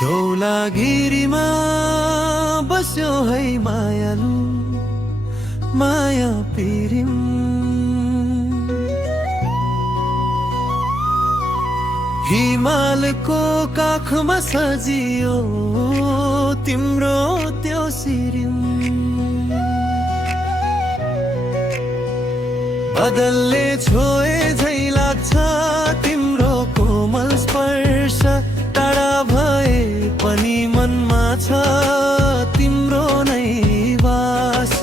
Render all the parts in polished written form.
धौलागिरीमा बस्यो है मायालु माया पिरिम। हिमालको काखमा सजियो तिम्रो त्यो सिरिम। बदलले छोए झै लाग्छ तिम्रो कोमल स्पर्श। टाढा भए पनि मनमा छ तिम्रो नै वास।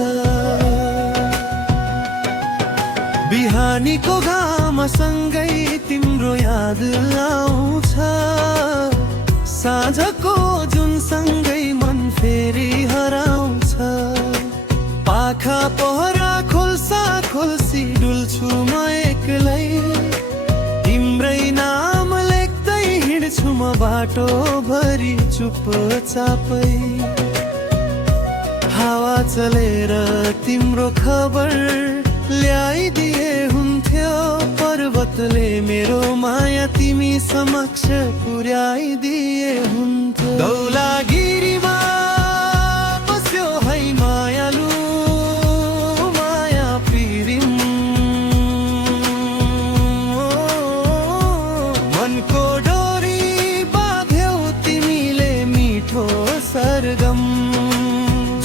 बिहानीको घामसँगै तिम्रो याद आउँछ। साँझको जुनसँगै मन फेरि हराउँछ। पाखा पहरा खोल्सा खोल्सी डुल्छु म एक्लै। तिम्रै नाम लेख्दै हिँड्छु म बाटो भरि चुपचापै। हावा चलेर तिम्रो खबर ल्याइदिए हुन्थ्यो। पर्वतले मेरो माया तिमी समक्ष पुर्याइदिए हुन्थ्यो। धौलागिरीमा बस्यो है मायालु माया पिरिम। मनको डोरी बाँध्यौ तिमीले मिठो सरगम।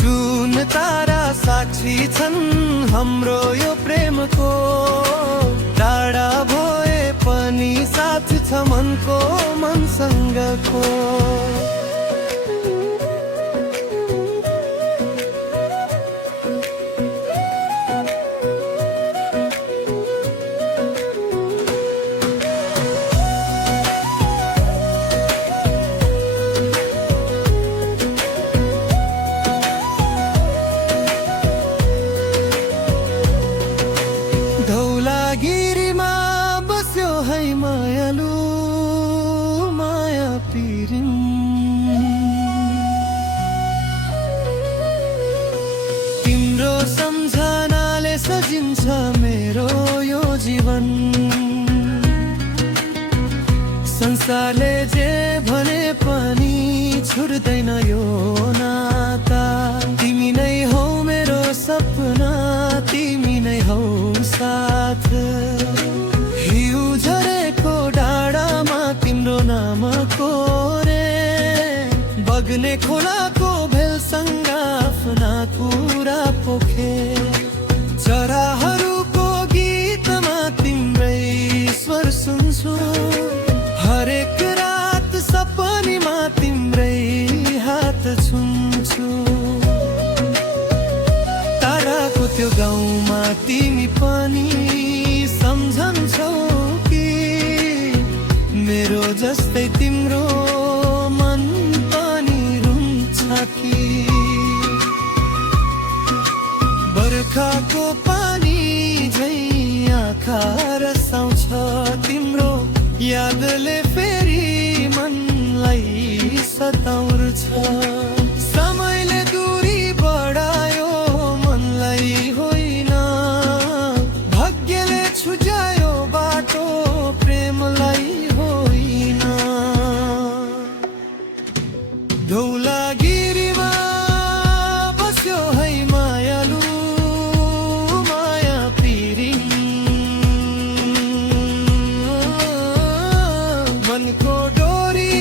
जुन तारा साक्षी छन् हाम्रो यो प्रेमको। टाढा भए पनि साथ छ मनको मनसँगको। धौलागिरीमा बस्यो है मायालु माया पिरिम। तिम्रो सम्झनाले सजिन्छ मेरो यो जीवन। संसारले जे भने पनि छुट्दैन यो नाता। तिमी नै हौ मेरो सपना तिमी नै हौ साथ। हिउँ झरेको डाँडामा तिम्रो नाम कोरे। बग्ने खोलाको भेलसँग आफ्ना कुरा पोखे। चराहरूको गीतमा तिम्रै स्वर सुन्छु। हरेक रात सपनीमा तिम्रै हात छुन्छु। ताराको त्यो गाउँमा तिमी पनि सम्झन्छौ कि मेरो जस्तै तिम्रो मन पनि रुन्छ कि। बर्खाको पानी झै आँखा रसाउँछ तिम्रो। यादले फेरि मनलाई सताउँछ। समयले दूरी बढायो मनलाई होइन। भाग्यले छुझायो बाटो प्रेमलाई होइन। धौलागिरीमा बस्यो है मायालु माया पिरिम। मनको डोरी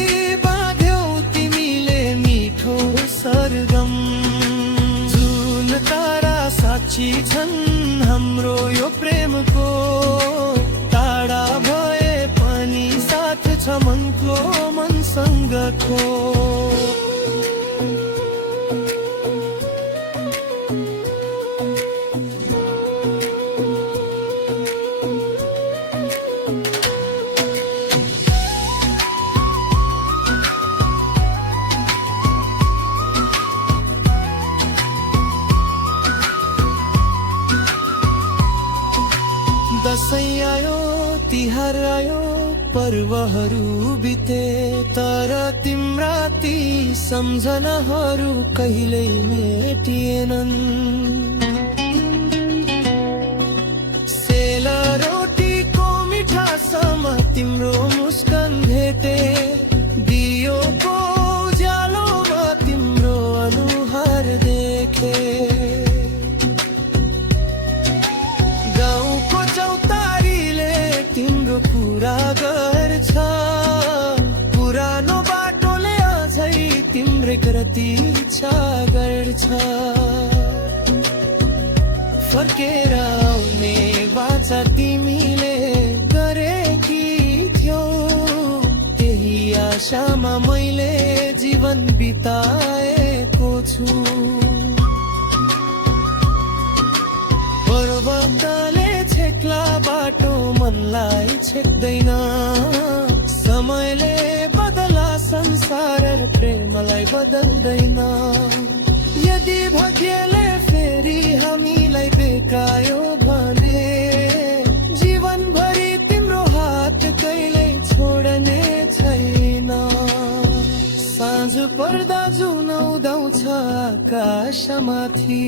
बाँध्यौ तिमीले मिठो सरगम। जुन तारा साक्षी छन् हाम्रो यो प्रेमको। टाढा भए पनि साथ छ मनको मनसँगको। दसैँ आयो तिहार आयो पर्वहरू बिते। तर तिम्रा ती सम्झनाहरू कहिल्यै मेटिएनन्। सेल रोटीको मिठासम्म तिम्रो मुस्कान भेटे। दियोको देखे। गाउँको चौतारीले तिम्रो कुरा गर्छ, पुरानो बाटोले अझै तिम्रै प्रतीक्षा गर्छ। फर्केर आउने बाचा तिमीले गरेकी थियौ, त्यही आशामा मैले जीवन बिताएको छु। पर्वतले छेक्ला बाटो मनलाई छेक्दैन, समयले बदला संसार प्रेमलाई बदल्दैन। यदि भाग्यले फेरि हामीलाई भेटायो भने जीवनभरि तिम्रो हात कहिल्यै छोड्ने छैन। साँझ पर्दा जुन उदाउँछ आकाशमाथि,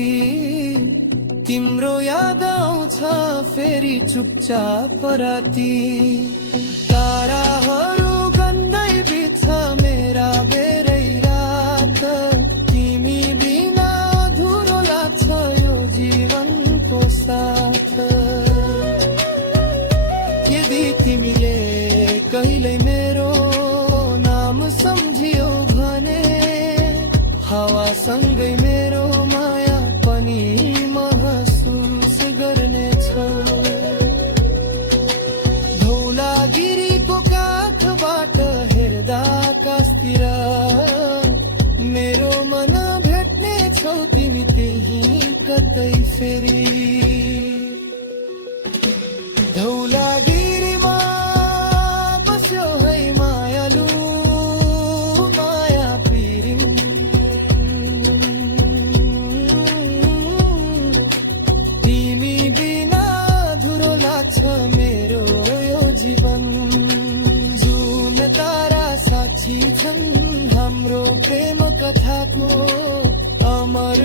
तिम्रो याद आउँछ फेरि चुपचाप राती। ताराहरू गन्दै बित्छ मेरा बेरै रात, तिमी बिना अधुरो लाग्छ यो जीवनको साथ। यदि तिमीले कहिल्यै मेरो नाम सम्झियो भने हावासँगै मेरो माया पनि महसुस गर्नेछौ। धौलागिरीको काखबाट हेर्दा आकाशतिर मेरो मन भेट्ने छौ तिमी त्यही कतै फेरि। धौलागिरीमा बस्यो है मायालु माया पिरिम, तिमी बिना अधुरो लाग्छ मेरो यो जीवन। जुन तारा साक्षी छन् हाम्रो प्रेम कथाको अमर